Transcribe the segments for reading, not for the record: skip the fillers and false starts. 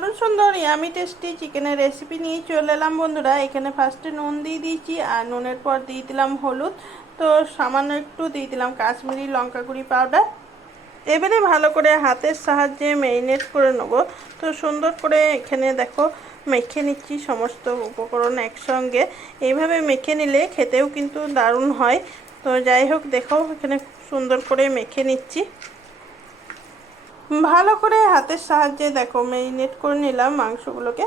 দারুণ সুন্দর yummy tasty চিকেনের রেসিপি নিয়ে চলে এলাম বন্ধুরা। এখানে ফার্স্টে নুন দিয়ে দিয়েছি, আর নুনের পর দিয়ে দিলাম হলুদ, তো সামান্য একটু দিয়ে দিলাম কাশ্মীরি লঙ্কা গুঁড়ি পাউডার। এবারে ভালো করে হাতের সাহায্যে ম্যারিনেট করে নেব। তো সুন্দর করে এখানে দেখো মেখে নিচ্ছি সমস্ত উপকরণ একসঙ্গে। এইভাবে মেখে নিলে খেতেও কিন্তু দারুণ হয়। তো যাই হোক, দেখো এখানে সুন্দর করে মেখে নিচ্ছি। ভালো করে হাতের সাহায্যে দেখো ম্যারিনেট করে নিলাম মাংসগুলোকে।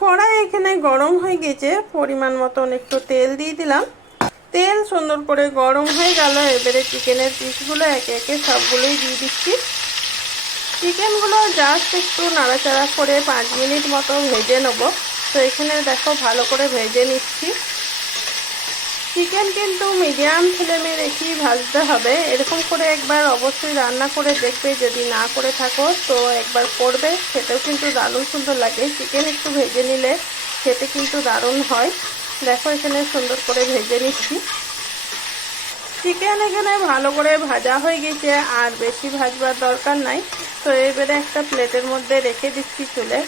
কড়াই এখানে গরম হয়ে গেছে, পরিমাণ মতন একটু তেল দিয়ে দিলাম। তেল সুন্দর করে গরম হয়ে গেল। এবারে চিকেনের পিসগুলো একে একে সবগুলোই দিয়ে দিচ্ছি। চিকেনগুলো জাস্ট একটু নাড়াচাড়া করে 5 মিনিট মতো ভেজে নেবো। তো এখানে দেখো ভালো করে ভেজে নিচ্ছি। চিকেন কিন্তু মিডিয়াম ফ্লেমে রেখেই ভাজতে হবে। এরকম করে একবার অবশ্যই রান্না করে দেখবে, যদি না করে থাকো তো একবার করবে, খেতেও কিন্তু দারুণ সুন্দর লাগে। চিকেন একটু ভেজে নিলে খেতে কিন্তু দারুণ হয়। দেখো এখানে সুন্দর করে ভেজে নিচ্ছি। চিকেন এখানে ভালো করে ভাজা হয়ে গেছে, আর বেশি ভাজবার দরকার নাই। তো এবারে একটা প্লেটের মধ্যে রেখে দিচ্ছি তুলে।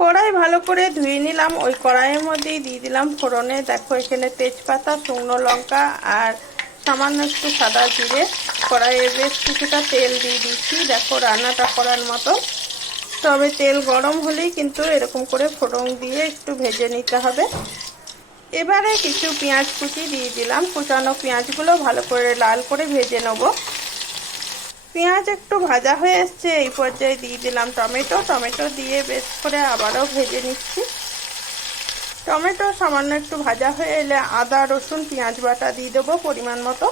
কড়াই ভালো করে ধুয়ে নিলাম। ওই কড়াইয়ের মধ্যেই দিয়ে দিলাম ফোড়নে দেখো এখানে তেজপাতা, শুকনো লঙ্কা আর সামান্য একটু সাদা জিরে। কড়াইয়ে বেশ কিছুটা তেল দিয়ে দিচ্ছি দেখো রান্নাটা করার মতো। তবে তেল গরম হলেই কিন্তু এরকম করে ফোড়ন দিয়ে একটু ভেজে নিতে হবে। এবারে কিছু পেঁয়াজ কুচি দিয়ে দিলাম। কুচানো পেঁয়াজগুলো ভালো করে লাল করে ভেজে নেব। পেঁয়াজ একটু ভাজা হয়ে এসছে, এই পর্যায়ে দিয়ে দিলাম টমেটো। টমেটো দিয়ে বেশ করে আবারও ভেজে নিচ্ছি। টমেটো সামান্য একটু ভাজা হয়ে এলে আদা রসুন পেঁয়াজ বাটা দিয়ে দেবো পরিমাণ মতো।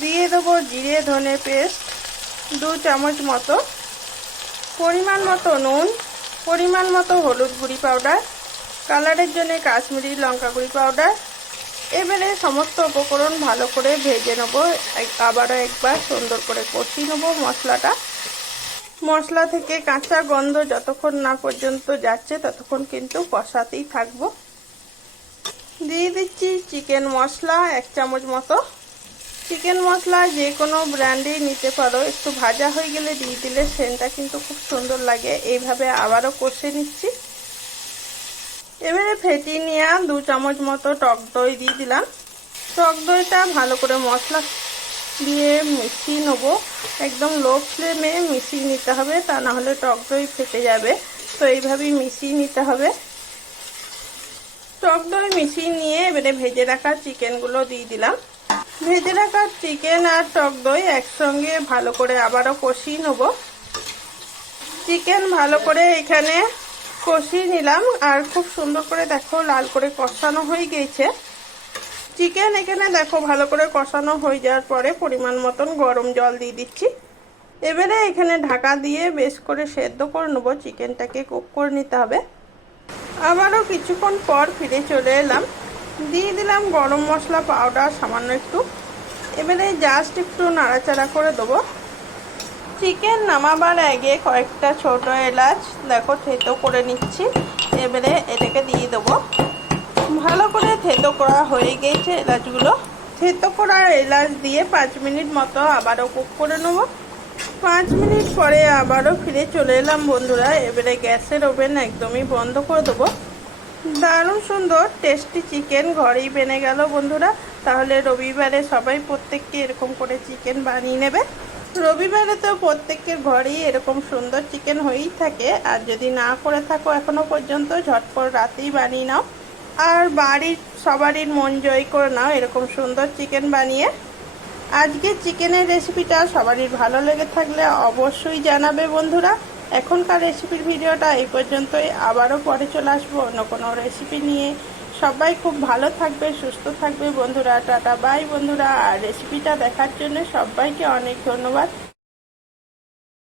দিয়ে দেবো জিরে ধনে পেস্ট 2 চামচ মতো, পরিমাণ মতো নুন, পরিমাণ মতো হলুদ গুঁড়ি পাউডার, কালারের জন্য কাশ্মীরি লঙ্কা গুঁড়ি পাউডার। এবারে সমস্ত উপকরণ ভালো করে ভেজে নেব। আবারও একবার সুন্দর করে কষিয়ে নেব মশলাটা। মশলা থেকে কাঁচা গন্ধ যতক্ষণ না পর্যন্ত যাচ্ছে ততক্ষণ কিন্তু কষাতেই থাকবো। দিয়ে দিচ্ছি চিকেন মশলা 1 চামচ মতো। চিকেন মশলা যে কোনো ব্র্যান্ডেই নিতে পারো। একটু ভাজা হয়ে গেলে দিয়ে দিলে সেন্টটা কিন্তু খুব সুন্দর লাগে। এইভাবে আবারও কষে নিচ্ছি। এবারে ফেটিয়ে নেওয়া 2 চামচ মতো টক দই দিয়ে দিলাম। টক দইটা ভালো করে মশলা দিয়ে মিশিয়ে নেবো। একদম লো ফ্লেমে মিশিয়ে নিতে হবে, তা না হলে টক দই ফেটে যাবে। তো এইভাবেই মিশিয়ে নিতে হবে। টক দই মিশিয়ে নিয়ে এবারে ভেজে রাখা চিকেনগুলো দিয়ে দিলাম। ভেজে রাখা চিকেন আর টক দই একসঙ্গে ভালো করে আবারও কষিয়ে নেবো। চিকেন ভালো করে এখানে কষিয়ে নিলাম, আর খুব সুন্দর করে দেখো লাল করে কষানো হয়ে গেছে। চিকেন এখানে দেখো ভালো করে কষানো হয়ে যাওয়ার পরে পরিমাণ মতন গরম জল দিয়ে দিচ্ছি। এবারে এখানে ঢাকা দিয়ে বেশ করে সেদ্ধ করে নেবো। চিকেনটাকে কুক করে নিতে হবে। আবারও কিছুক্ষণ পর ফিরে চলে এলাম। দিয়ে দিলাম গরম মশলা পাউডার সামান্য একটু। এবারে জাস্ট একটু নাড়াচাড়া করে দেবো। চিকেন নামাবার আগে কয়েকটা ছোট এলাচ দেখো থেতো করে নিচ্ছি। এবারে এটাকে দিয়ে দেবো। ভালো করে থেতো করা হয়ে গেছে এলাচগুলো। থেতো করা এলাচ দিয়ে 5 মিনিট মতো আবারও কুক করে নেব। 5 মিনিট পরে আবারও ফিরে চলে এলাম বন্ধুরা। এবারে গ্যাসের ওভেন একদমই বন্ধ করে দেবো। দারুণ সুন্দর টেস্টি চিকেন ঘরেই বেনে গেল বন্ধুরা। তাহলে রবিবারে সবাই প্রত্যেককে এরকম করে চিকেন বানিয়ে নেবে। রবিবারে তো প্রত্যেকের ঘরেই এরকম সুন্দর চিকেন হয়েই থাকে। আর যদি না করে থাকো এখনো পর্যন্ত, ঝটপট রাতেই বানিয়ে নাও, আর বাড়ির সবারই মন জয় করে নাও এরকম সুন্দর চিকেন বানিয়ে। আজকে চিকেনের রেসিপিটা সবারই ভালো লেগে থাকলে অবশ্যই জানাবে বন্ধুরা। এখনকার রেসিপির ভিডিওটা এই পর্যন্তই। আবারও পরে চলে আসবো অন্য কোনো রেসিপি নিয়ে। সবাই খুব ভালো থাকবে, সুস্থ থাকবে বন্ধুরা। টাটা বাই বন্ধুরা। আর রেসিপিটা দেখার জন্য সবাইকে অনেক ধন্যবাদ।